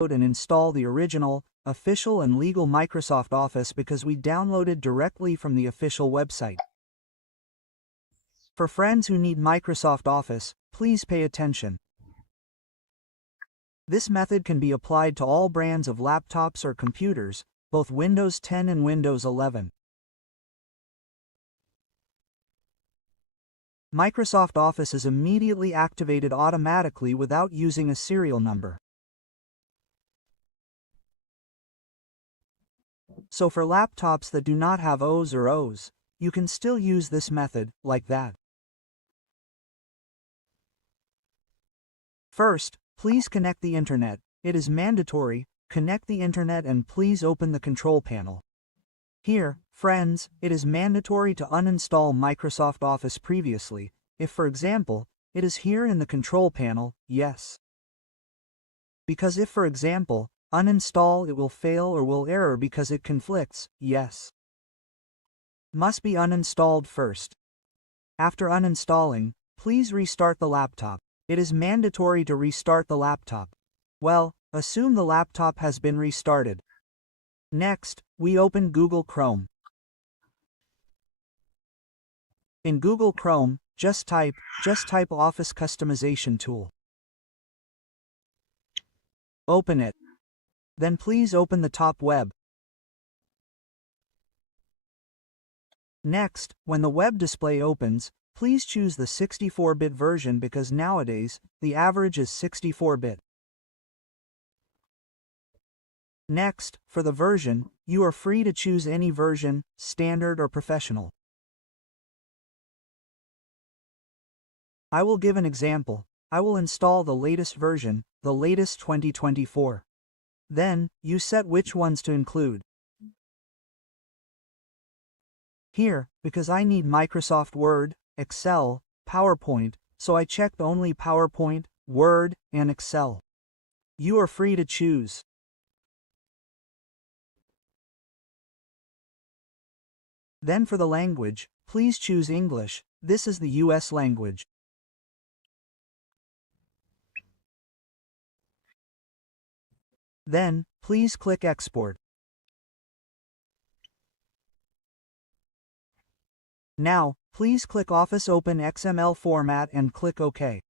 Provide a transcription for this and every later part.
and install the original, official and legal Microsoft Office because we downloaded directly from the official website. For friends who need Microsoft Office, please pay attention. This method can be applied to all brands of laptops or computers, both Windows 10 and Windows 11. Microsoft Office is immediately activated automatically without using a serial number. So for laptops that do not have O's or O's, you can still use this method, like that. First, please connect the internet. It is mandatory. Connect the internet and please open the control panel. Here, friends, it is mandatory to uninstall Microsoft Office previously. If, for example, it is here in the control panel, yes. Because if, for example, uninstall, it will fail or will error because it conflicts, yes. Must be uninstalled first. After uninstalling, please restart the laptop. It is mandatory to restart the laptop. Well, assume the laptop has been restarted. Next, we open Google Chrome. In Google Chrome, just type Office Customization Tool. Open it. Then please open the top web. Next, when the web display opens, please choose the 64-bit version because nowadays, the average is 64-bit. Next, for the version, you are free to choose any version, standard or professional. I will give an example. I will install the latest version, the latest 2024. Then, you set which ones to include. Here, because I need Microsoft Word, Excel, PowerPoint, so I checked only PowerPoint, Word, and Excel. You are free to choose. Then for the language, please choose English. This is the US language. Then, please click Export. Now, please click Office Open XML format and click OK.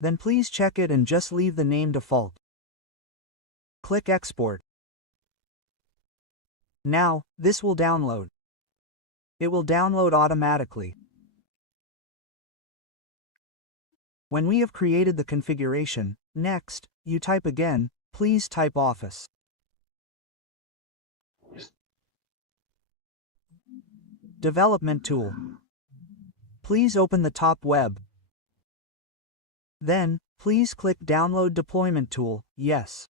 Then please check it and just leave the name default. Click Export. Now, this will download. It will download automatically. When we have created the configuration, next, you type again, please type Office. Development tool. Please open the top web. Then, please click Download Deployment tool, yes.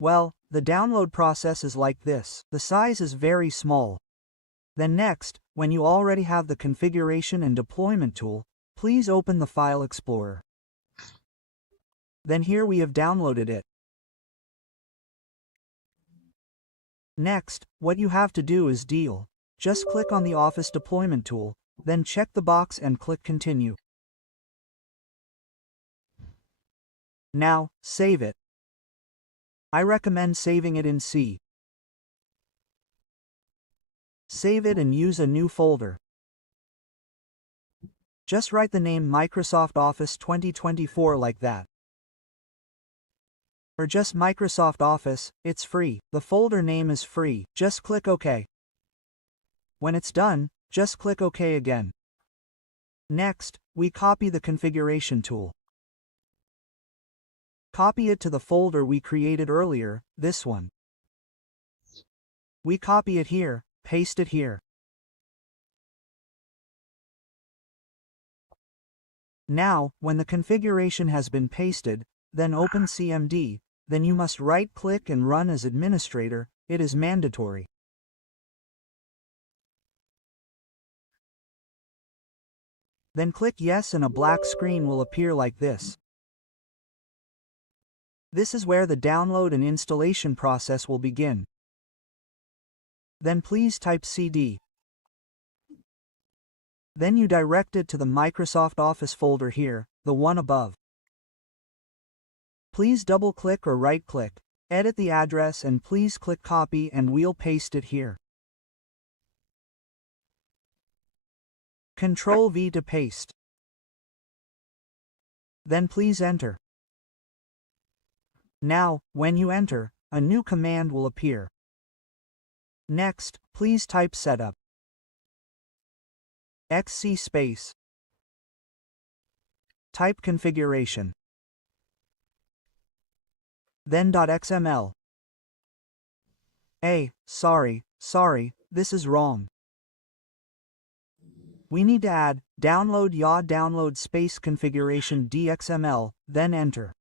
Well, the download process is like this. The size is very small. Then next, when you already have the configuration and deployment tool, please open the File Explorer. Then here we have downloaded it. Next, what you have to do is just click on the Office Deployment tool, then check the box and click Continue. Now, save it. I recommend saving it in C. Save it and use a new folder. Just write the name Microsoft Office 2024 like that. Or just Microsoft Office, it's free. The folder name is free. Just click OK. When it's done, just click OK again. Next, we copy the configuration tool. Copy it to the folder we created earlier, this one. We copy it here, paste it here. Now, when the configuration has been pasted, then open CMD, then you must right-click and run as administrator. It is mandatory. Then click Yes and a black screen will appear like this. This is where the download and installation process will begin. Then please type CD. Then you direct it to the Microsoft Office folder here, the one above. Please double-click or right-click, edit the address and please click copy and we'll paste it here. Ctrl V to paste. Then please enter. Now, when you enter, a new command will appear. Next, please type setup. XC space. Type configuration. Then .xml. Sorry, this is wrong. We need to add download ya download space configuration .xml, then enter.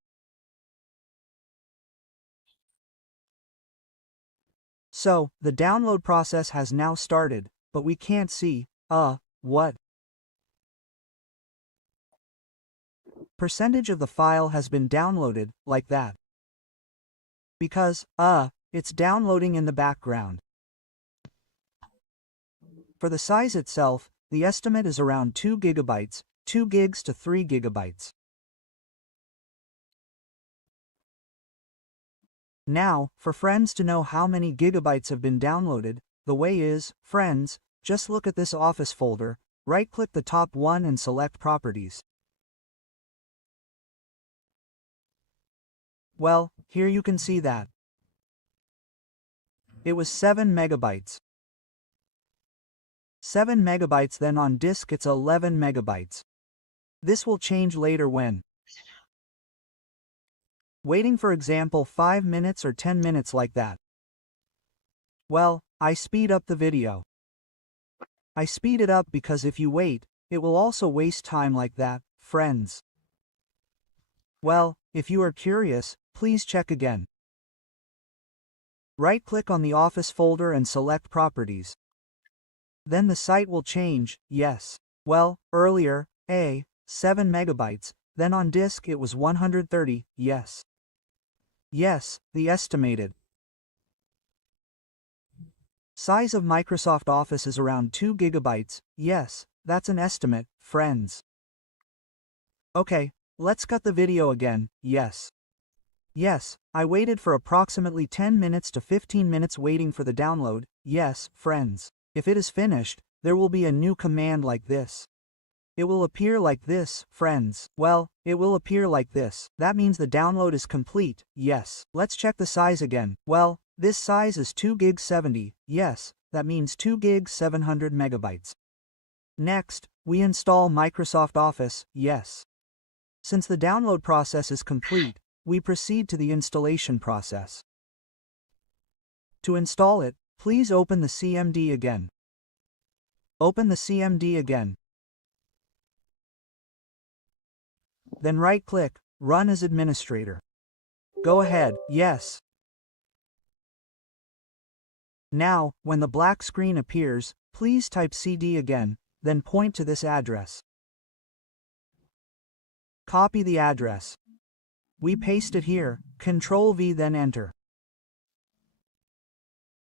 So, the download process has now started, but we can't see, what percentage of the file has been downloaded, like that. Because, it's downloading in the background. For the size itself, the estimate is around 2 GB, 2 gigs to 3 GB. Now, for friends to know how many gigabytes have been downloaded, the way is, friends, just look at this Office folder, right-click the top one and select Properties. Well, here you can see that it was 7 megabytes. 7 megabytes, then on disk it's 11 megabytes. This will change later when waiting, for example 5 minutes or 10 minutes like that. Well, I speed up the video. I speed it up because if you wait, it will also waste time like that, friends. Well, if you are curious, please check again. Right-click on the Office folder and select Properties. Then the site will change, yes. Well, earlier, 7 megabytes, then on disk it was 130, yes. Yes, the estimated size of Microsoft Office is around 2 gigabytes, yes, that's an estimate, friends. Okay, let's cut the video again, yes. Yes, I waited for approximately 10 minutes to 15 minutes waiting for the download, yes, friends. If it is finished, there will be a new command like this. It will appear like this, friends. Well, it will appear like this. That means the download is complete, yes. Let's check the size again. Well, this size is 2 gig 70, yes, that means 2 gig 700 megabytes. Next, we install Microsoft Office, yes. Since the download process is complete, we proceed to the installation process. To install it, please open the CMD again. Open the CMD again. Then right-click, Run as Administrator. Go ahead, yes. Now, when the black screen appears, please type CD again, then point to this address. Copy the address. We paste it here, Ctrl V then enter.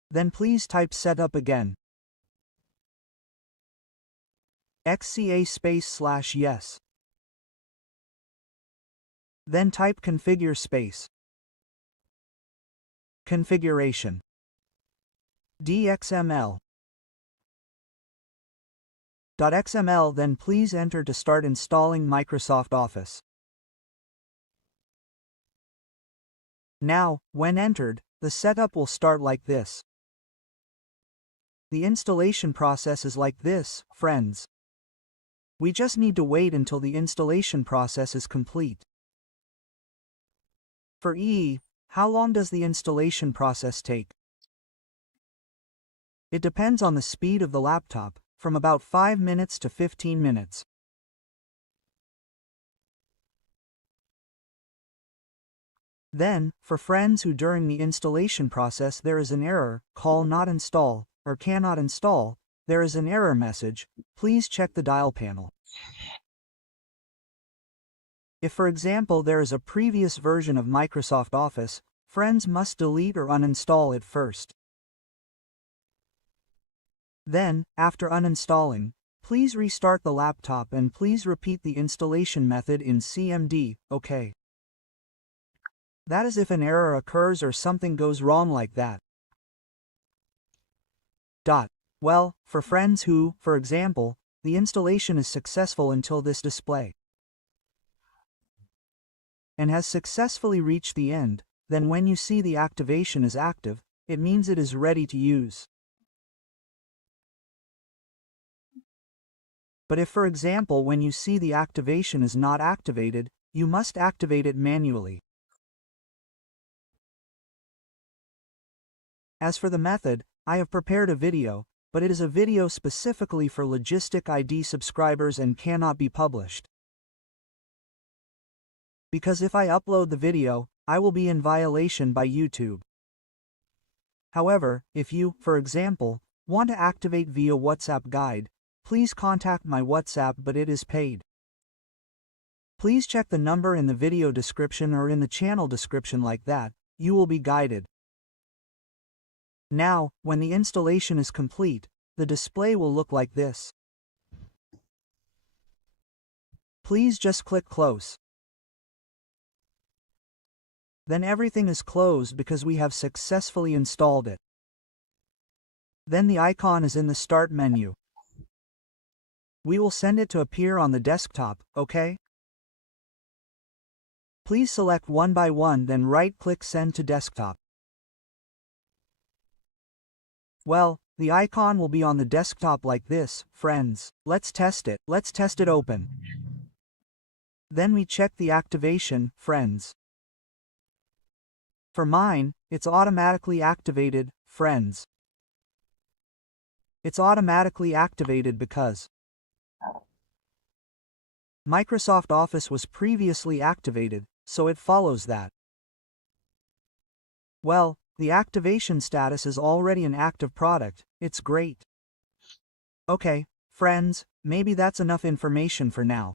Then please type setup again. XCA space/yes. Then type configure space. Configuration. .xml. .xml, then please enter to start installing Microsoft Office. Now, when entered, the setup will start like this. The installation process is like this, friends. We just need to wait until the installation process is complete. For how long does the installation process take? It depends on the speed of the laptop, from about 5 minutes to 15 minutes. Then, for friends who during the installation process there is an error, call not install, or cannot install, there is an error message, please check the dial panel. If for example there is a previous version of Microsoft Office, friends must delete or uninstall it first. Then, after uninstalling, please restart the laptop and please repeat the installation method in CMD, OK. That is if an error occurs or something goes wrong like that. Well, for friends who, for example, the installation is successful until this display and has successfully reached the end, then when you see the activation is active, it means it is ready to use. But if, for example, when you see the activation is not activated, you must activate it manually. As for the method, I have prepared a video, but it is a video specifically for Logistic ID subscribers and cannot be published. Because if I upload the video, I will be in violation by YouTube. However, if you, for example, want to activate via WhatsApp guide, please contact my WhatsApp, but it is paid. Please check the number in the video description or in the channel description like that, you will be guided. Now, when the installation is complete, the display will look like this. Please just click close. Then everything is closed because we have successfully installed it. Then the icon is in the Start menu. We will send it to appear on the desktop, okay? Please select one by one, then right-click Send to Desktop. Well, the icon will be on the desktop like this, friends. Let's test it. Let's test it open. Then we check the activation, friends. For mine, it's automatically activated, friends. It's automatically activated because Microsoft Office was previously activated, so it follows that. Well, the activation status is already an active product, it's great. Okay, friends, maybe that's enough information for now.